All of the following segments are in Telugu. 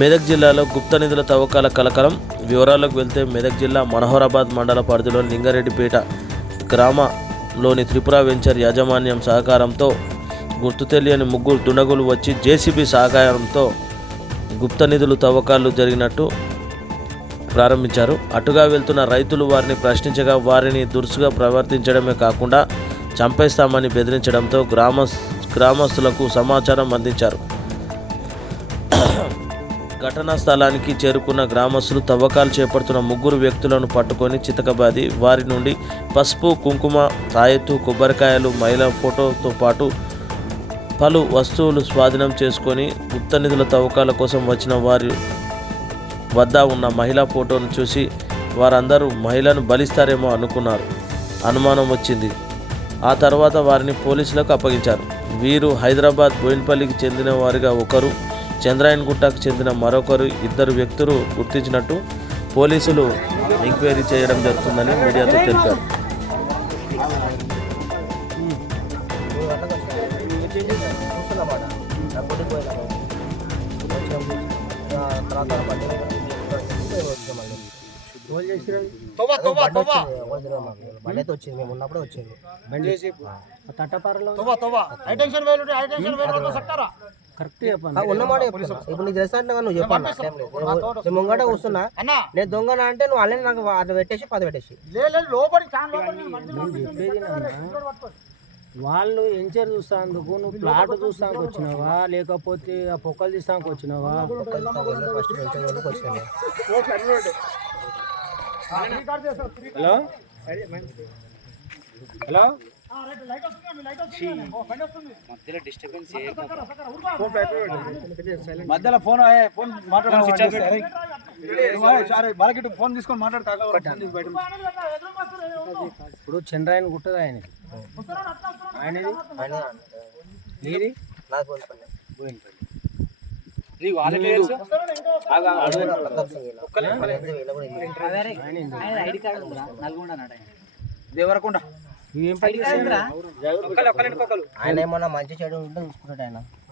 మెదక్ జిల్లాలో గుప్త నిధుల తవ్వకాల కలకలం. వివరాలకు వెళ్తే మెదక్ జిల్లా మనోహరాబాద్ మండల పరిధిలోని లింగారెడ్డిపేట గ్రామంలోని త్రిపుర వెంచర్ యాజమాన్యం సహకారంతో గుర్తు తెలియని ముగ్గురు దుండగులు వచ్చి జేసీబీ సహకారంతో గుప్త నిధులు తవ్వకాలు జరిగినట్టు ప్రారంభించారు. అటుగా వెళ్తున్న రైతులు వారిని ప్రశ్నించగా వారిని దురుసుగా ప్రవర్తించడమే కాకుండా చంపేస్తామని బెదిరించడంతో గ్రామ గ్రామస్తులకు సమాచారం అందించారు. ఘటనా స్థలానికి చేరుకున్న గ్రామస్తులు తవ్వకాలు చేపడుతున్న ముగ్గురు వ్యక్తులను పట్టుకొని చితకబాది. వారి నుండి పసుపు కుంకుమ తాయెత్తు కొబ్బరికాయలు మహిళా ఫోటోతో పాటు పలు వస్తువులు స్వాధీనం చేసుకొని గుప్త నిధుల తవ్వకాల కోసం వచ్చిన వారి వద్ద ఉన్న మహిళా ఫోటోను చూసి వారందరూ మహిళను బలిస్తారేమో అనుకున్నారు. అనుమానం వచ్చింది. ఆ తర్వాత వారిని పోలీసులకు అప్పగించారు. వీరు హైదరాబాద్ బోయిన్పల్లికి చెందిన వారిగా ఒకరు చంద్రాయన్గుట్టకు చెందిన మరొకరు ఇద్దరు వ్యక్తులు గుర్తించినట్టు పోలీసులు ఎంక్వైరీ చేయడం జరుగుతుందని మీడియాతో తెలిపారు. బండి వచ్చింది మేము ఉన్నప్పుడే వచ్చింది. తట్టపారలో ఉన్నమాట. ఇప్పుడు నీకు తెలుసా అంటే నువ్వు చెప్పాను నేను ముంగట కూర్చున్నా. నేను దొంగన అంటే నువ్వు అలానే నాకు అది పెట్టేసి పది పెట్టేసి. వాళ్ళు ఎంచర్ చూస్తాందుకు? నువ్వు ప్లాట్ చూస్తానికి వచ్చినావా? లేకపోతే ఆ పొక్కలు తీస్తానికి వచ్చినావా? హలో? హలో? మధ్యలో ఫోన్ అయ్యే, ఫోన్ మాట్లాడాలి బాలకిట్ ఫోన్ తీసుకొని మాట్లాడు కాక ఫోన్ తీసి బయట ఉంచు. ఇప్పుడు చంద్రాయన్ గుట్టది ఆయనకి. ఆయనది? ఆయన నీది నాకు. ఆయన. దేవరకొండ? ఆయన ఏమన్నా మంచి చెడు ఉంటే చూసుకుంటాడు ఆయన.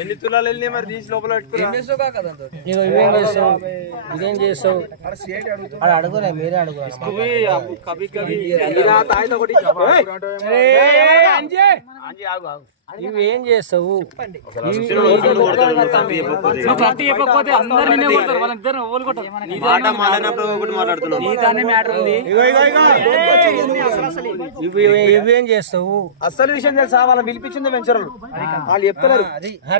ఎన్ని తులాలు వెళ్ళి మరి తీసి లోపల ఇగో ఇవేం చేస్తావు ఇదేం చేస్తావు అడుగురే మీరే అడుగురా ఏం చేస్తావు ఇవి చేస్తావు అసలు విషయం తెలుసా వాళ్ళని పిలిపించింది వెంచర్లు వాళ్ళు చెప్తలేరు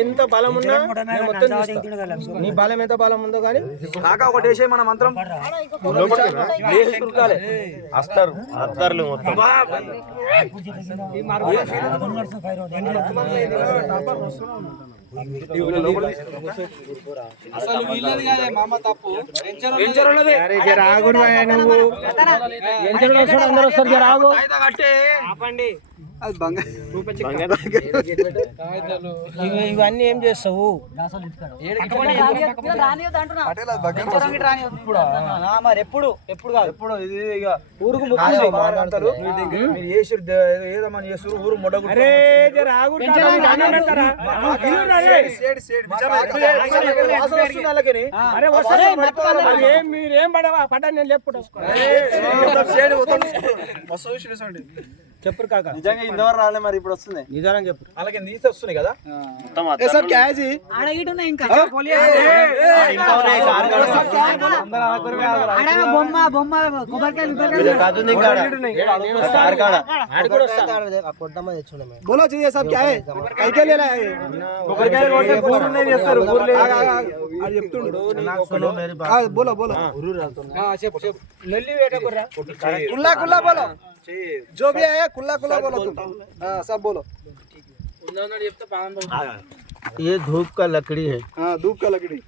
ఎంత బలం ఉన్నా నేను మొత్తం తీస్తా. నీ బలం ఎంత బలం ఉందో కానీ కాక ఒకటి వేసే మన మంత్రం. వస్తారు వస్తారు మొత్తం. ఆగు నువ్వు. అందరూ వస్తారు జర ఆగు ఇవి- ఇవన్నీ ఏం చేస్తావు? మరి ఎప్పుడు? ఎప్పుడు కాదు. ఎప్పుడు? ఇది ఇక ఊరుకు ముక్కు అంటారు మీరు చేసిరు ఏదమ్మా చేస్తారు ఊరు మీరేం పడవా? పడ్డా నేను లేపుకుంటా. చెప్పరు కాక. నిజంగా ఇంతవరకు రాలే మరి ఇప్పుడు వస్తుంది. నిజాలని చెప్పు. అలాగే నీసి వస్తున్నాయి కదా? మొత్తం సార్ క్యాచ్ ఆడ ఇంకా బొమ్మ బొమ్మ కొబ్బరికాయలు సార్ కొబ్బరికాయలు బోలో బోలో. ఊరు కుల్లా కుల్లా బోలో. जो भी आया खुला खुला बोलो तुम। हाँ सब बोलो। ये धूप का लकड़ी है। हाँ धूप का लकड़ी।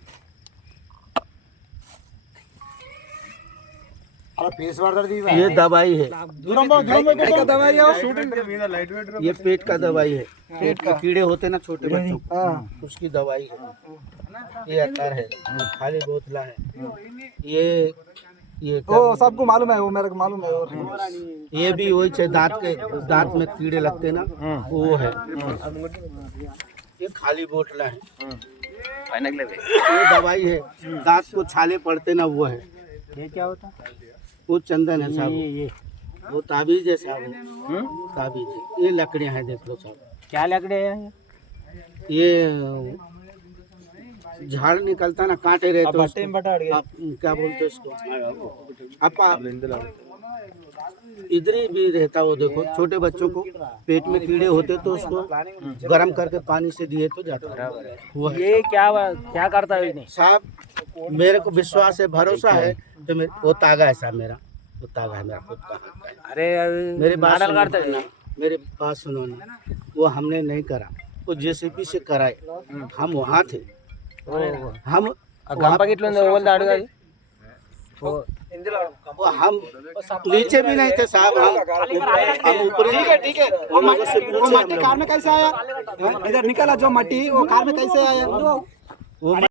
ये दवाई है। ये पेट का दवाई है। हाँ। पेट के कीड़े होते ना छोटे बच्चों हाँ। उसकी दवाई है। ये अचार है। खाली बोतला है। ये ये वो सबको मालूम है वो मेरे को मालूम है वो ये भी वही है दांत के दांत में कीड़े लगते ना वो है। ये खाली बोतला है। ये दवाई है दांत को छाले पड़ते ना वो है। ये क्या होता? वो चंदन है ये साहब। ये वो ताबीज है साहब। ताबीज ये लकड़ियाँ हैं देख लो साहब। क्या लकड़े हैं? ये झाड़ निकलता ना कांटे रहते हैं उसको। बटा आप क्या बोलते उसको? आप इधर ही भी रहता वो देखो छोटे बच्चों को पेट में कीड़े होते तो उसको गर्म करके पानी से दिए तो जाता है। ये क्या क्या करता है साहब मेरे को विश्वास है भरोसा है तो मेरे वो तागा है साहब मेरा। वो तागा है मेरा खुद का है। अरे मेरे बात करता मेरे बात सुनो ना वो हमने नहीं करा। वो जेसीबी से कराए। हम वहाँ थे। हम गंपा ओवल दाड़ गई हम नीचे भी नहीं थे साहब हम ऊपर ठीक है ठीक है वो मट्टी कार में कैसे आया इधर निकला जो मट्टी वो कार में कैसे आया वो